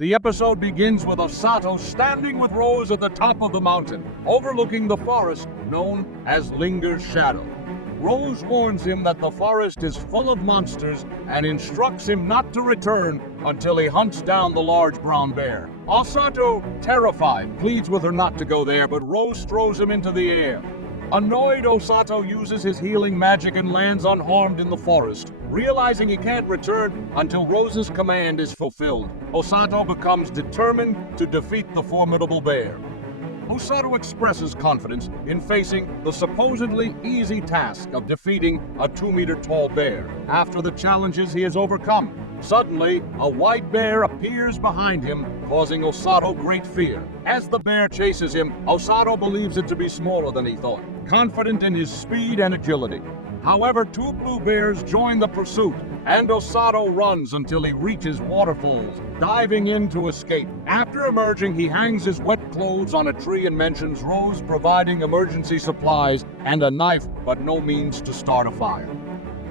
The episode begins with Usato standing with Rose at the top of the mountain, overlooking the forest known as Linger's Shadow. Rose warns him that the forest is full of monsters and instructs him not to return until he hunts down the large brown bear. Usato, terrified, pleads with her not to go there, but Rose throws him into the air. Annoyed, Usato uses his healing magic and lands unharmed in the forest, realizing he can't return until Rose's command is fulfilled. Usato becomes determined to defeat the formidable bear. Usato expresses confidence in facing the supposedly easy task of defeating a 2-meter-tall bear. After the challenges he has overcome, suddenly a white bear appears behind him, causing Usato great fear. As the bear chases him, Usato believes it to be smaller than he thought, confident in his speed and agility. However, 2 blue bears join the pursuit, and Usato runs until he reaches waterfalls, diving in to escape. After emerging, he hangs his wet clothes on a tree and mentions Rose providing emergency supplies and a knife, but no means to start a fire.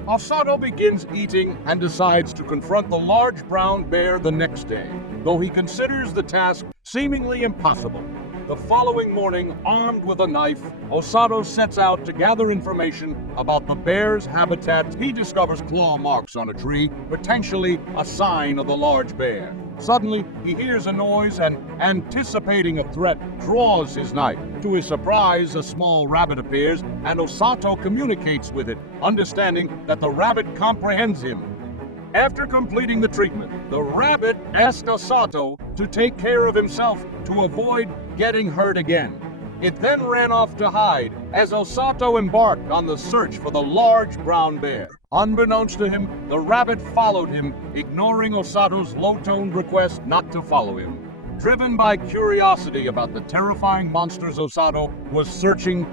Usato begins eating and decides to confront the large brown bear the next day, though he considers the task seemingly impossible. The following morning, armed with a knife, Usato sets out to gather information about the bear's habitat. He discovers claw marks on a tree, potentially a sign of the large bear. Suddenly, he hears a noise and, anticipating a threat, draws his knife. To his surprise, a small rabbit appears, and Usato communicates with it, understanding that the rabbit comprehends him. After completing the treatment, the rabbit asked Usato to take care of himself to avoid getting hurt again. It then ran off to hide as Usato embarked on the search for the large brown bear. Unbeknownst to him, the rabbit followed him, ignoring Usato's low-toned request not to follow him. Driven by curiosity about the terrifying monsters Usato was searching,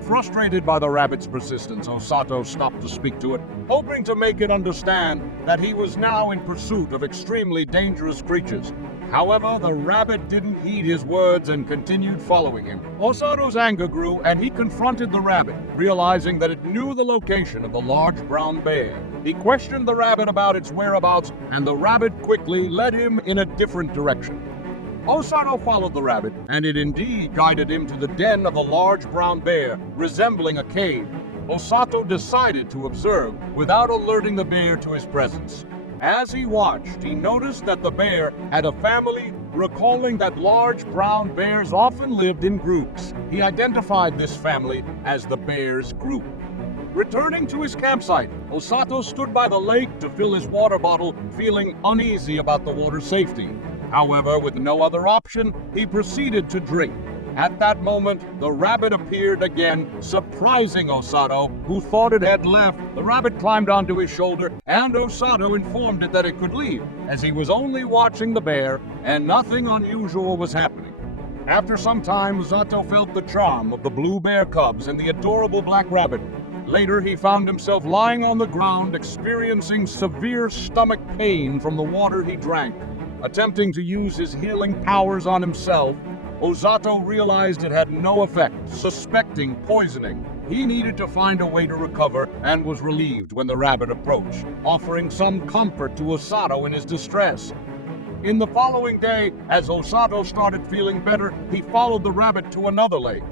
frustrated by the rabbit's persistence, Usato stopped to speak to it, hoping to make it understand that he was now in pursuit of extremely dangerous creatures. However, the rabbit didn't heed his words and continued following him. Usato's anger grew, and he confronted the rabbit, realizing that it knew the location of the large brown bear. He questioned the rabbit about its whereabouts, and the rabbit quickly led him in a different direction. Usato followed the rabbit, and it indeed guided him to the den of the large brown bear, resembling a cave. Usato decided to observe without alerting the bear to his presence. As he watched, he noticed that the bear had a family, recalling that large brown bears often lived in groups. He identified this family as the bear's group. Returning to his campsite, Usato stood by the lake to fill his water bottle, feeling uneasy about the water's safety. However, with no other option, he proceeded to drink. At that moment, the rabbit appeared again, surprising Usato, who thought it had left. The rabbit climbed onto his shoulder, and Usato informed it that it could leave, as he was only watching the bear, and nothing unusual was happening. After some time, Usato felt the charm of the blue bear cubs and the adorable black rabbit. Later, he found himself lying on the ground, experiencing severe stomach pain from the water he drank. Attempting to use his healing powers on himself, Usato realized it had no effect, suspecting poisoning. He needed to find a way to recover and was relieved when the rabbit approached, offering some comfort to Usato in his distress. In the following day, as Usato started feeling better, he followed the rabbit to another lake.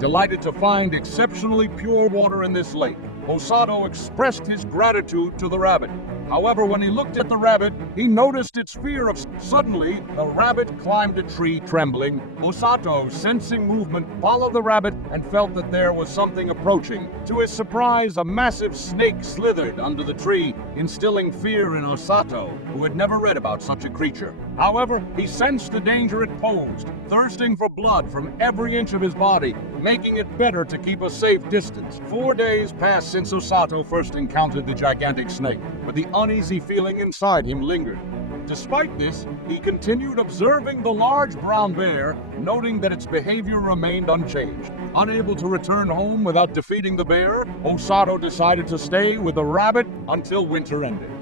Delighted to find exceptionally pure water in this lake, Usato expressed his gratitude to the rabbit. However, when he looked at the rabbit, he noticed its fear of... Suddenly, the rabbit climbed a tree, trembling. Usato, sensing movement, followed the rabbit and felt that there was something approaching. To his surprise, a massive snake slithered under the tree, instilling fear in Usato, who had never read about such a creature. However, he sensed the danger it posed, thirsting for blood from every inch of his body, making it better to keep a safe distance. 4 days passed since Usato first encountered the gigantic snake, but the uneasy feeling inside him lingered. Despite this, he continued observing the large brown bear, noting that its behavior remained unchanged. Unable to return home without defeating the bear, Usato decided to stay with the rabbit until winter ended.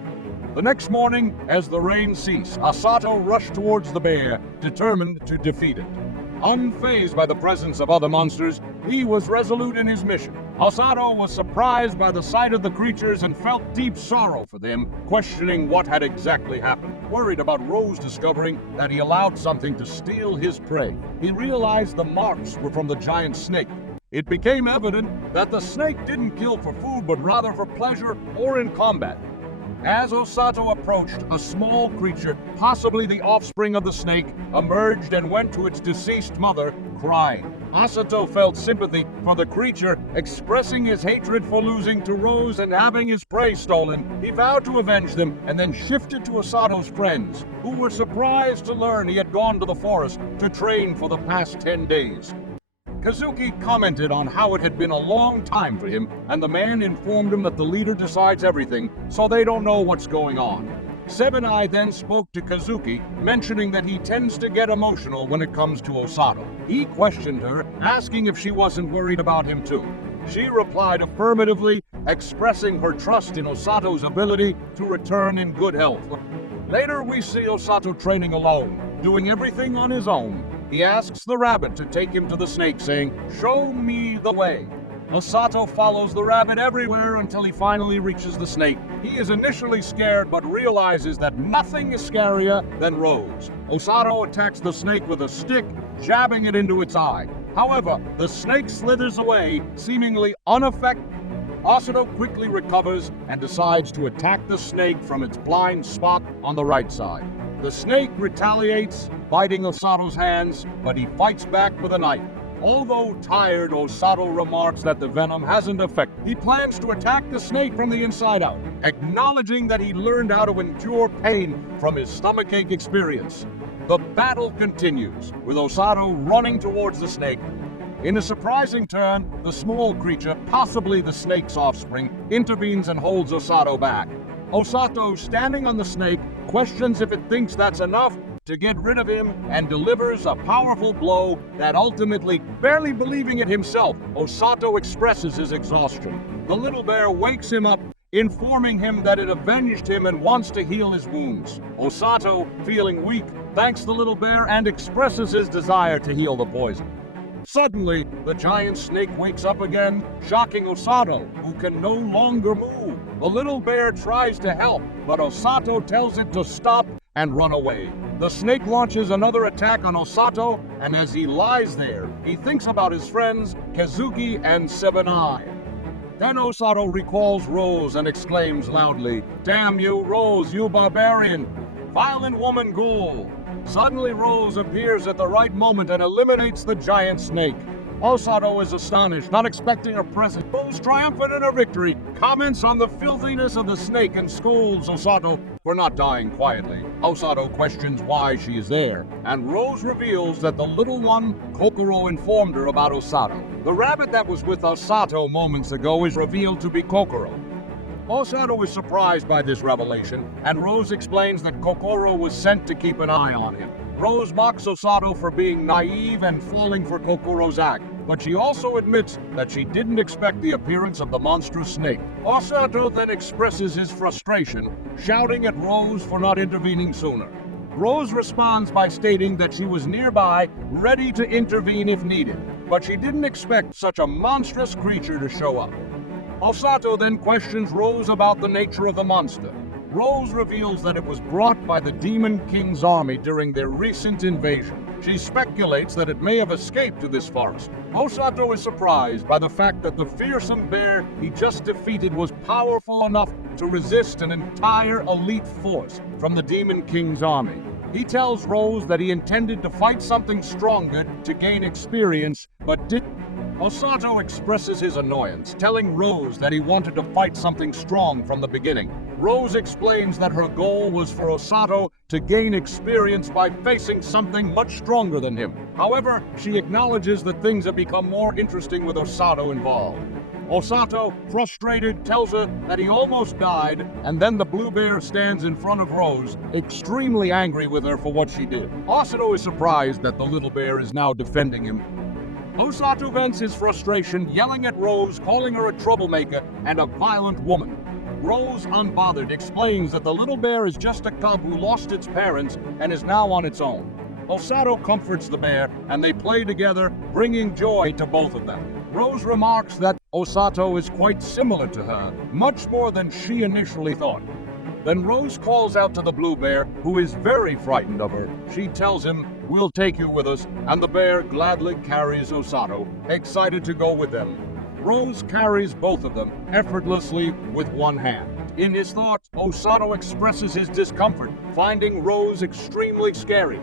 The next morning, as the rain ceased, Usato rushed towards the bear, determined to defeat it. Unfazed by the presence of other monsters, he was resolute in his mission. Usato was surprised by the sight of the creatures and felt deep sorrow for them, questioning what had exactly happened. Worried about Rose discovering that he allowed something to steal his prey, he realized the marks were from the giant snake. It became evident that the snake didn't kill for food, but rather for pleasure or in combat. As Usato approached, a small creature, possibly the offspring of the snake, emerged and went to its deceased mother, crying. Usato felt sympathy for the creature, expressing his hatred for losing to Rose and having his prey stolen. He vowed to avenge them and then shifted to Usato's friends, who were surprised to learn he had gone to the forest to train for the past 10 days. Kazuki commented on how it had been a long time for him, and the man informed him that the leader decides everything, so they don't know what's going on. Seven Eye then spoke to Kazuki, mentioning that he tends to get emotional when it comes to Usato. He questioned her, asking if she wasn't worried about him too. She replied affirmatively, expressing her trust in Usato's ability to return in good health. Later we see Usato training alone, doing everything on his own. He asks the rabbit to take him to the snake, saying, "Show me the way." Usato follows the rabbit everywhere until he finally reaches the snake. He is initially scared, but realizes that nothing is scarier than Rose. Usato attacks the snake with a stick, jabbing it into its eye. However, the snake slithers away, seemingly unaffected. Usato quickly recovers and decides to attack the snake from its blind spot on the right side. The snake retaliates, biting Usato's hands, but he fights back with a knife. Although tired, Usato remarks that the venom hasn't affected. He plans to attack the snake from the inside out, acknowledging that he learned how to endure pain from his stomachache experience. The battle continues, with Usato running towards the snake. In a surprising turn, the small creature, possibly the snake's offspring, intervenes and holds Usato back. Usato, standing on the snake, questions if it thinks that's enough to get rid of him and delivers a powerful blow that ultimately, barely believing it himself, Usato expresses his exhaustion. The little bear wakes him up, informing him that it avenged him and wants to heal his wounds. Usato, feeling weak, thanks the little bear and expresses his desire to heal the poison. Suddenly, the giant snake wakes up again, shocking Usato, who can no longer move. The little bear tries to help, but Usato tells it to stop and run away. The snake launches another attack on Usato, and as he lies there, he thinks about his friends, Kazuki and Seven Eye. Then Usato recalls Rose and exclaims loudly, "Damn you, Rose, you barbarian! Violent woman ghoul!" Suddenly Rose appears at the right moment and eliminates the giant snake. Usato is astonished, not expecting her presence. Rose, triumphant in her victory, comments on the filthiness of the snake and scolds Usato for not dying quietly. Usato questions why she is there, and Rose reveals that the little one, Kokoro, informed her about Usato. The rabbit that was with Usato moments ago is revealed to be Kokoro. Usato is surprised by this revelation, and Rose explains that Kokoro was sent to keep an eye on him. Rose mocks Usato for being naive and falling for Kokoro's act, but she also admits that she didn't expect the appearance of the monstrous snake. Usato then expresses his frustration, shouting at Rose for not intervening sooner. Rose responds by stating that she was nearby, ready to intervene if needed, but she didn't expect such a monstrous creature to show up. Usato then questions Rose about the nature of the monster. Rose reveals that it was brought by the Demon King's army during their recent invasion. She speculates that it may have escaped to this forest. Usato is surprised by the fact that the fearsome bear he just defeated was powerful enough to resist an entire elite force from the Demon King's army. He tells Rose that he intended to fight something stronger to gain experience, but didn't. Usato expresses his annoyance, telling Rose that he wanted to fight something strong from the beginning. Rose explains that her goal was for Usato to gain experience by facing something much stronger than him. However, she acknowledges that things have become more interesting with Usato involved. Usato, frustrated, tells her that he almost died, and then the blue bear stands in front of Rose, extremely angry with her for what she did. Usato is surprised that the little bear is now defending him. Usato vents his frustration, yelling at Rose, calling her a troublemaker and a violent woman. Rose, unbothered, explains that the little bear is just a cub who lost its parents and is now on its own. Usato comforts the bear, and they play together, bringing joy to both of them. Rose remarks that Usato is quite similar to her, much more than she initially thought. Then Rose calls out to the blue bear, who is very frightened of her. She tells him, "We'll take you with us," and the bear gladly carries Usato, excited to go with them. Rose carries both of them effortlessly with one hand. In his thoughts, Usato expresses his discomfort, finding Rose extremely scary.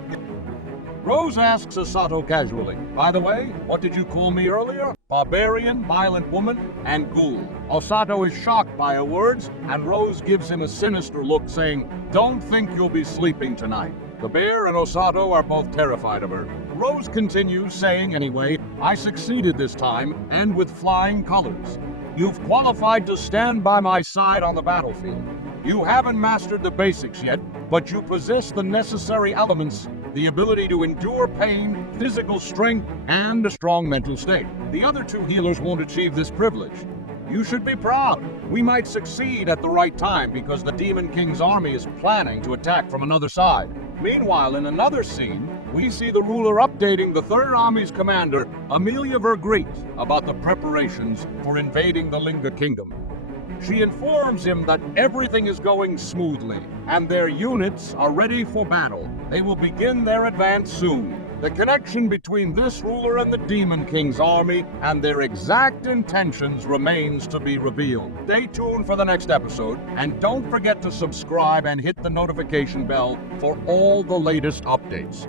Rose asks Usato casually, "By the way, what did you call me earlier? Barbarian, violent woman, and ghoul." Usato is shocked by her words, and Rose gives him a sinister look, saying, "Don't think you'll be sleeping tonight." The bear and Usato are both terrified of her. Rose continues, saying, "Anyway, I succeeded this time, and with flying colors. You've qualified to stand by my side on the battlefield. You haven't mastered the basics yet, but you possess the necessary elements, the ability to endure pain, physical strength, and a strong mental state. The other two healers won't achieve this privilege. You should be proud. We might succeed at the right time because the Demon King's army is planning to attack from another side." Meanwhile, in another scene, we see the ruler updating the Third Army's commander, Amelia Vergreet, about the preparations for invading the Linga Kingdom. She informs him that everything is going smoothly, and their units are ready for battle. They will begin their advance soon. The connection between this ruler and the Demon King's army and their exact intentions remains to be revealed. Stay tuned for the next episode, and don't forget to subscribe and hit the notification bell for all the latest updates.